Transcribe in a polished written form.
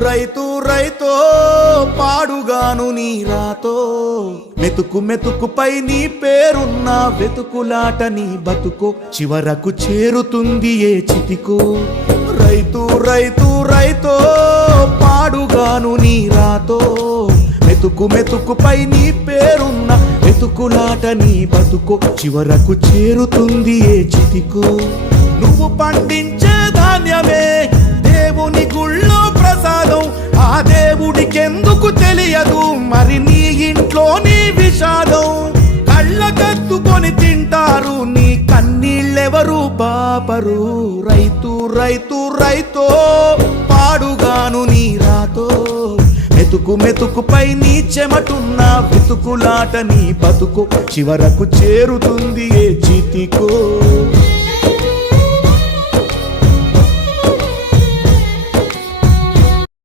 రైతు రైతో పాడుగాను నీ రాతో మెతుకు మెతుకుపై నీ పేరున్న వెతుకులాట నీ బతుకో చివరకు చేరుతుంది ఏ చితికో రైతు రైతు రైతో పాడుగాను నీ రాతో మెతుకు మెతుకుపై నీ పేరున్న వెతుకులాట నీ బతుకో చివరకు చేరుతుంది ఏ చితికో నువ్వు పండించే ధాన్యమే దేవుని గుళ్ళో ప్రసాదం ఆ దేవుడికెందుకు తెలియదు మరి నీ ఇంట్లో నీ విషాదం కళ్ళకత్తుకొని తింటారు నీ కన్నీళ్ళెవరు పాపరు రైతు రైతు రైతో పాడుగాను నీ రాతో మెతుకు మెతుకుపై నీ చెమటున్న వెతుకులాట నీ బతుకు చివరకు చేరుతుంది ఏ చితికో